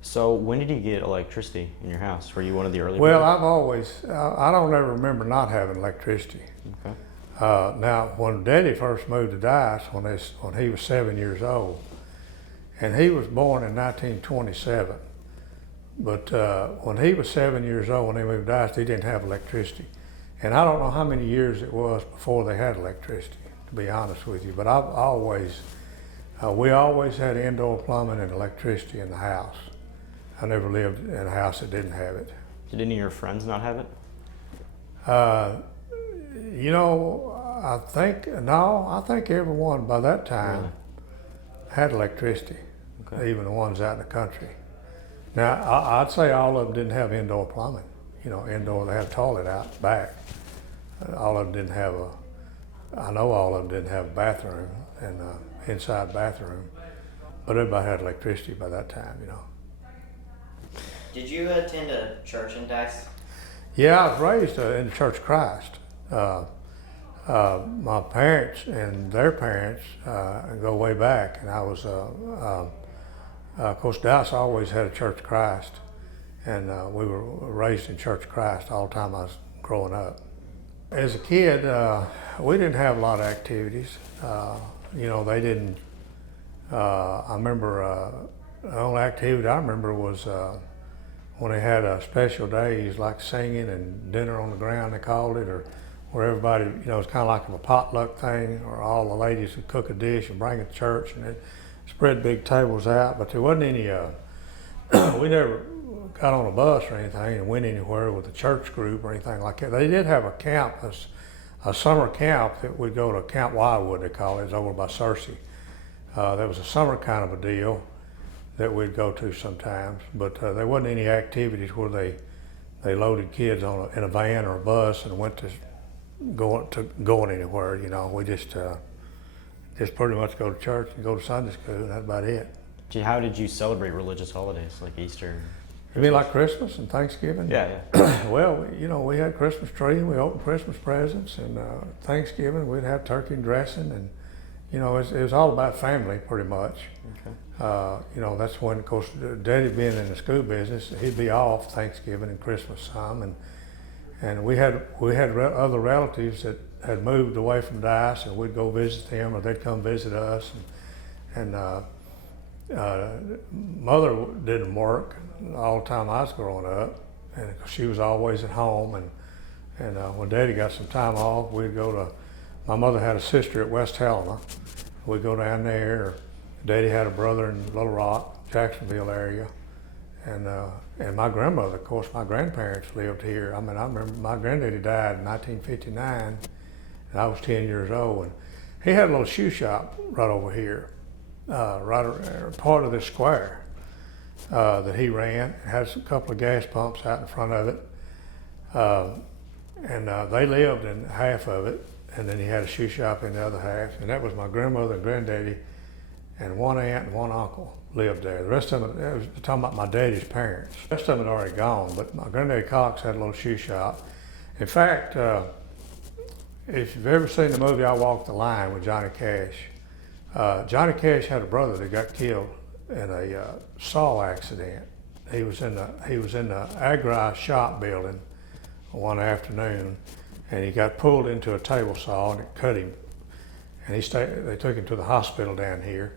So when did you get electricity in your house? Were you one of the early Well, birds? I've always, I don't ever remember not having electricity. Okay. Now, when Daddy first moved to Dice, when he was 7 years old, and he was born in 1927, but when he was 7 years old, when they moved to Dice, they didn't have electricity. And I don't know how many years it was before they had electricity, to be honest with you, but we always had indoor plumbing and electricity in the house. I never lived in a house that didn't have it. Did any of your friends not have it? Uh, you know, I think everyone by that time Really? had electricity, Okay. even the ones out in the country. Now, I'd say all of them didn't have indoor plumbing. You know, indoor, they had a toilet out back. All of them didn't have I know all of them didn't have a bathroom and inside bathroom, but everybody had electricity by that time, you know. Did you attend a church in Dice? Yeah, I was raised in the Church of Christ. My parents and their parents go way back, and I was, of course, Dice always had a Church of Christ, and we were raised in Church of Christ all the time I was growing up. As a kid, we didn't have a lot of activities. You know, they didn't. I remember the only activity I remember was when they had special days like singing and dinner on the ground, they called it, or where everybody, you know, it's kind of like a potluck thing, or all the ladies would cook a dish and bring it to church, and they'd spread big tables out. But there wasn't any. We never got on a bus or anything and went anywhere with a church group or anything like that. They did have a camp, a summer camp that we'd go to, Camp Wildwood they call it. It's over by Searcy. That was a summer kind of a deal that we'd go to sometimes, but there wasn't any activities where they loaded kids in a van or a bus and went to going anywhere. You know, we just pretty much go to church and go to Sunday school, and that's about it. How did you celebrate religious holidays like Easter? You mean like Christmas and Thanksgiving? Yeah, yeah. Well, you know, we had Christmas tree and we opened Christmas presents, and Thanksgiving we'd have turkey and dressing, and you know, it was all about family pretty much. Okay. You know, that's when, of course, Daddy being in the school business, he'd be off Thanksgiving and Christmas some, and we had other relatives that had moved away from Dice, and we'd go visit them, or they'd come visit us, and Mother didn't work all the time I was growing up, and she was always at home, and when Daddy got some time off, we'd go to, my mother had a sister at West Helena, we'd go down there. Daddy had a brother in Little Rock, Jacksonville area, and my grandmother, of course, my grandparents lived here. I mean, I remember my granddaddy died in 1959, and I was 10 years old, and he had a little shoe shop right over here, part of this square that he ran. It had a couple of gas pumps out in front of it, and they lived in half of it, and then he had a shoe shop in the other half, and that was my grandmother and granddaddy, and one aunt and one uncle lived there. The rest of them, I was talking about my daddy's parents. The rest of them had already gone, but my granddaddy Cox had a little shoe shop. In fact, if you've ever seen the movie I Walk the Line with Johnny Cash, Johnny Cash had a brother that got killed in a saw accident. He was in the Agri shop building one afternoon, and he got pulled into a table saw and it cut him. And they took him to the hospital down here,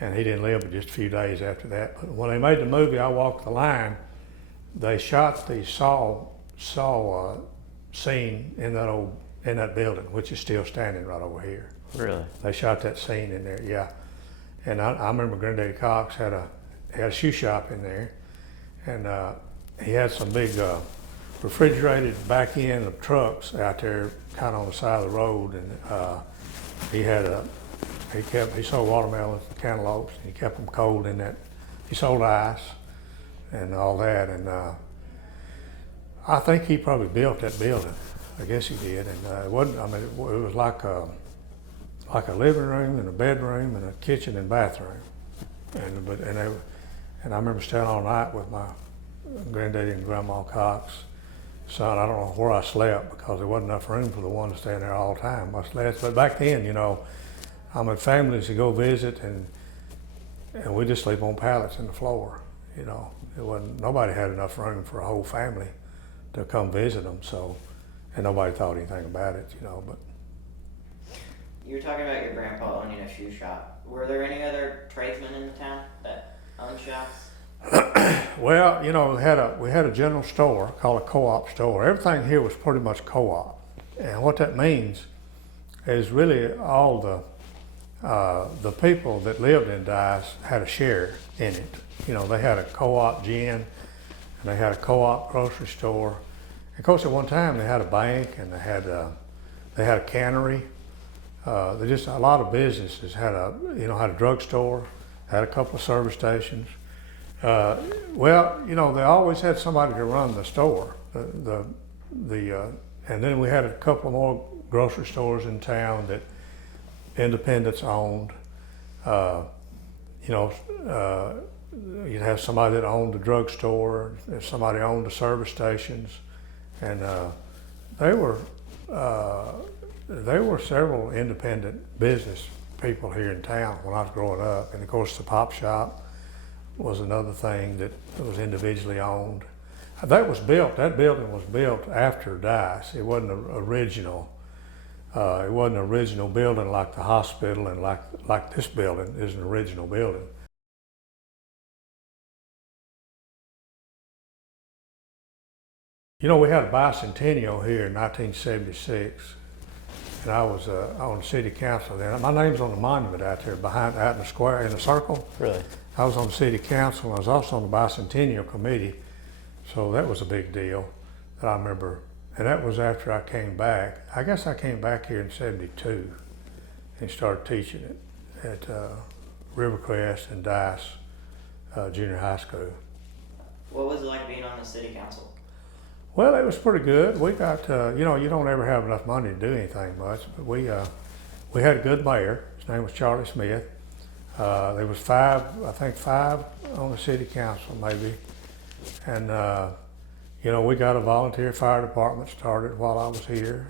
and he didn't live but just a few days after that. But when they made the movie I Walk the Line, they shot the saw scene in that building, which is still standing right over here. Really? They shot that scene in there, yeah. And I remember Granddaddy Cox had a shoe shop in there, and he had some big refrigerated back end of trucks out there, kind of on the side of the road, and he sold watermelons and cantaloupes, and he kept them cold in that. He sold ice and all that, and I think he probably built that building. I guess he did, and it wasn't. I mean, it was like a living room and a bedroom and a kitchen and bathroom, and I remember staying all night with my granddaddy and grandma Cox. Son, I don't know where I slept because there wasn't enough room for the one to stay in there all the time. I slept, but back then, you know, I mean, families would go visit, and we just sleep on pallets in the floor, You know, it wasn't, nobody had enough room for a whole family to come visit them. So, and nobody thought anything about it, you know. But You were talking about your grandpa owning a shoe shop. Were there any other tradesmen in the town that owned shops? well, you know, we had a general store called a co-op store. Everything here was pretty much co-op, and what that means is really all the people that lived in Dyess had a share in it. You know, they had a co-op gin, and they had a co-op grocery store. Of course, at one time they had a bank, and they had a cannery. They just a lot of businesses had a drugstore, had a couple of service stations. Well, you know, they always had somebody to run the store. And then we had a couple more grocery stores in town that independents owned. You'd have somebody that owned the drugstore, somebody owned the service stations, and there were several independent business people here in town when I was growing up. And of course, the pop shop was another thing that was individually owned. That building was built after Dyess. It wasn't an original. It wasn't an original building like the hospital, and like this building is an original building. You know, we had a bicentennial here in 1976, and I was on the city council then. My name's on the monument out there out in the square, in the circle. Really? I was on the city council, and I was also on the bicentennial committee, so that was a big deal that I remember. And that was after I came back. I guess I came back here in '72 and started teaching it at Rivercrest and Dyess Junior High School. What was it like being on the city council? Well, it was pretty good. We got, you know, you don't ever have enough money to do anything much, but we had a good mayor. His name was Charlie Smith. There was five on the city council maybe. And, you know, we got a volunteer fire department started while I was here.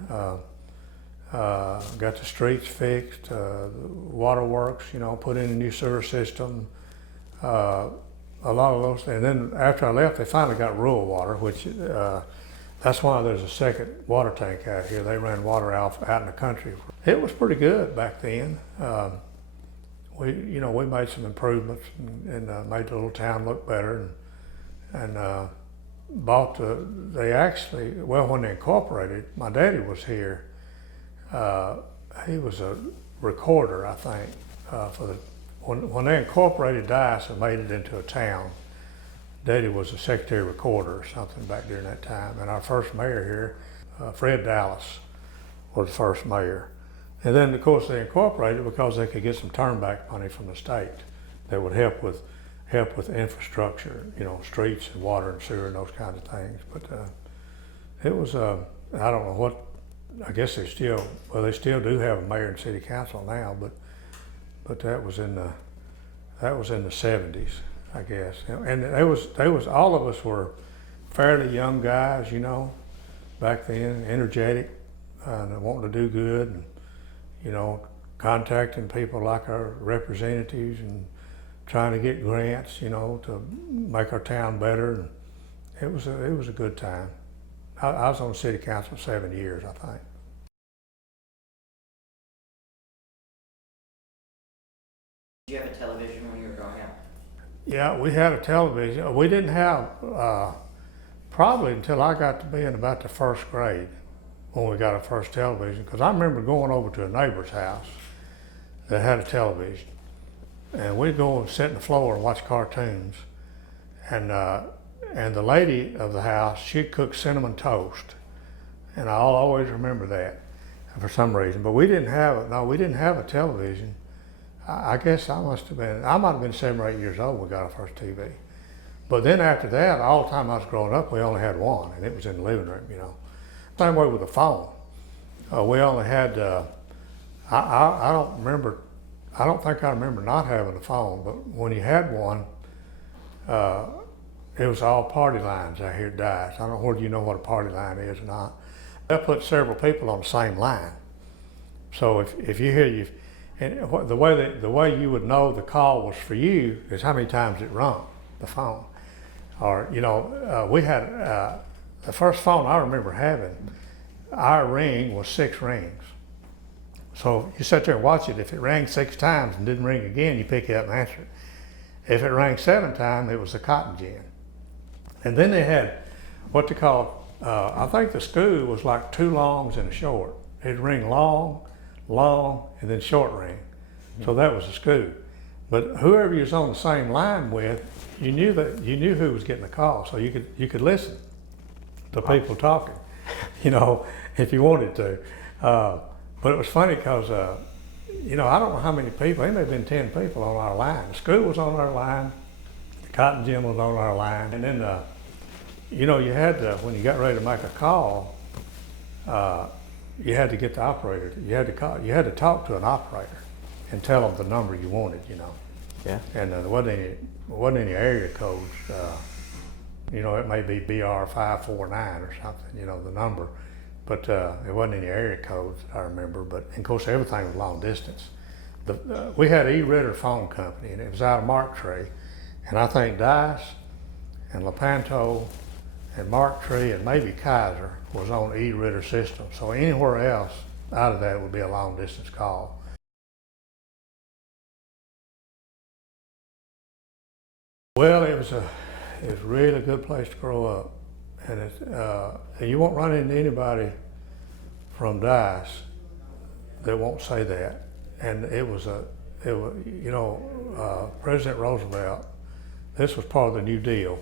Got the streets fixed, waterworks, you know, put in a new sewer system. A lot of those, and then after I left, they finally got rural water, which that's why there's a second water tank out here. They ran water out in the country. It was pretty good back then. We made some improvements and made the little town look better, and when they incorporated, my daddy was here. He was a recorder, I think, when they incorporated Dyess and made it into a town. Daddy was a secretary recorder or something back during that time. And our first mayor here, Fred Dallas, was the first mayor. And then, of course, they incorporated because they could get some turnback money from the state that would help with infrastructure, you know, streets and water and sewer and those kinds of things. But it was, I don't know what, I guess they still do have a mayor and city council now, but that was in the 70s, I guess. And they was all of us were fairly young guys, you know, back then, energetic, and wanting to do good, and, you know, contacting people like our representatives and trying to get grants, you know, to make our town better. And it was a good time. I was on the city council 7 years, I think. Did you have a television when you were growing up? Yeah, we had a television. We didn't have, probably until I got to be in about the first grade when we got our first television, because I remember going over to a neighbor's house that had a television, and we'd go and sit on the floor and watch cartoons, and the lady of the house, she'd cook cinnamon toast, and I'll always remember that for some reason. But we didn't have a television. I guess I might have been 7 or 8 years old when we got our first TV. But then after that, all the time I was growing up, we only had one, and it was in the living room, you know. Same way with the phone. We only had, I don't think I remember not having a phone, but when you had one, it was all party lines out here at Dyess. I don't know whether you know what a party line is or not. They'll put several people on the same line. So if you hear and the way you would know the call was for you is how many times it rung, the phone. Or, you know, we had, the first phone I remember having, our ring was 6 rings. So you sit there and watch it. If it rang 6 times and didn't ring again, you pick it up and answer it. If it rang 7 times, it was a cotton gin. And then they had what they call, I think the school was like 2 longs and a short. It'd ring long, long, and then short ring. So that was the school. But whoever you was on the same line with, you knew who was getting the call, so you could listen to people talking, you know, if you wanted to. But it was funny because, you know, I don't know how many people. There may have been 10 people on our line. The school was on our line, the cotton gin was on our line, and then, you know, you had to, when you got ready to make a call, you had to get the operator. You had to talk to an operator and tell them the number you wanted, you know. Yeah. And there wasn't any area codes. You know, it may be BR 549 or something, you know, the number. But there wasn't any area codes that I remember. But of course, everything was long distance. We had E. Ritter Phone Company, and it was out of Marktree. And I think Dice and Lepanto and Marktree and maybe Kaiser was on E. Ritter system. So anywhere else out of that would be a long distance call. Well, it was really a good place to grow up, and you won't run into anybody from Dice that won't say that. And it was you know, President Roosevelt. This was part of the New Deal,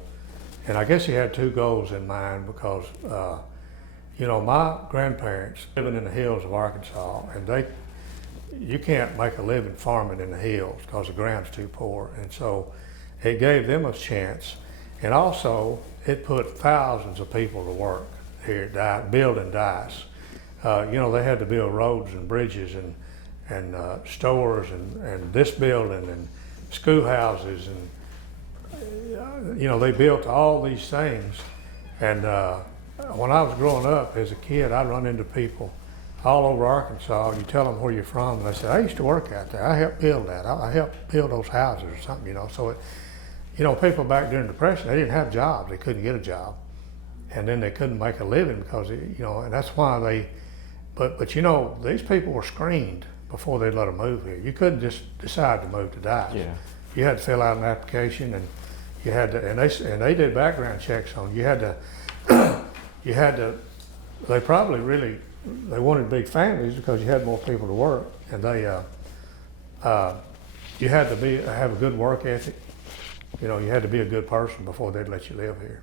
and I guess he had 2 goals in mind because, you know, my grandparents living in the hills of Arkansas, and you can't make a living farming in the hills because the ground's too poor, and so it gave them a chance, and also it put thousands of people to work here at Dice, building Dice. You know, they had to build roads and bridges and stores and this building and schoolhouses, and you know, they built all these things. And when I was growing up as a kid, I'd run into people all over Arkansas. You tell them where you're from, and they said, "I used to work out there. I helped build that. I helped build those houses or something." You know, so you know, people back during the Depression, they didn't have jobs. They couldn't get a job, and then they couldn't make a living because, you know, and that's why they. But you know, these people were screened before they let them move here. You couldn't just decide to move to Dice. Yeah. You had to fill out an application, and you had to, and they did background checks on you. You had to. They probably really they wanted big families because you had more people to work, and you had to have a good work ethic. You know, you had to be a good person before they'd let you live here.